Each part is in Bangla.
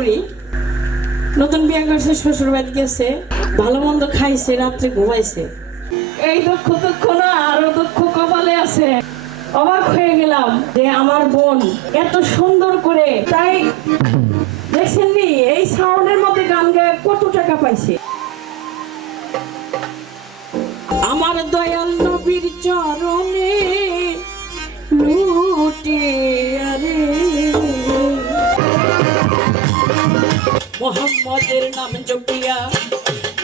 করি। নতুন বিয়ে করছে শ্বশুর বাড়ি গেছে ভালো মন্দ খাইছে রাত্রে ঘুমাইছে। এই দুঃখ দুঃখ না আরও দুঃখ কপালে আছে। অবাক হয়ে গেলাম যে আমার বোন এত সুন্দর করে তাই দেখছেন নি এই সাউন্ডের মধ্যে গান গায়ে কত টাকা পাইছে। আমার দয়াল নবীর চরণে মোহাম্মদের নাম জপিয়া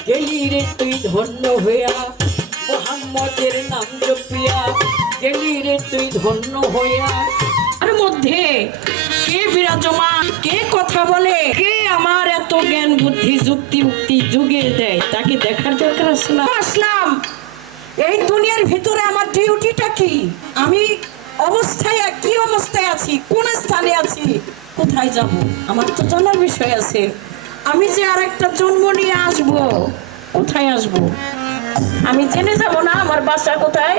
গেলি রে তুই ধন্য হইয়া। মোহাম্মদের নাম জপিয়া গেলি রে তুই ধন্য হইয়া। তার মধ্যে কে বিরাজমান কে কথা বলে? কে আমার এত জ্ঞান বুদ্ধি যুক্তি উক্তি যুগে দেয়? তাকে দেখার দরকার আছে না? আসলাম। এই দুনিয়ার ভিতরে আমার ডিউটিটা কি? আমি অবস্থায় কি অবস্থায় আছি কোন স্থানে আছি? কোথায় যাব? আমার তো জানার বিষয় আছে। আমি যে আর একটা জন্ম নিয়ে আসব, কোথায় আসব? আমি জেনে যাব না আমার বাসা কোথায়।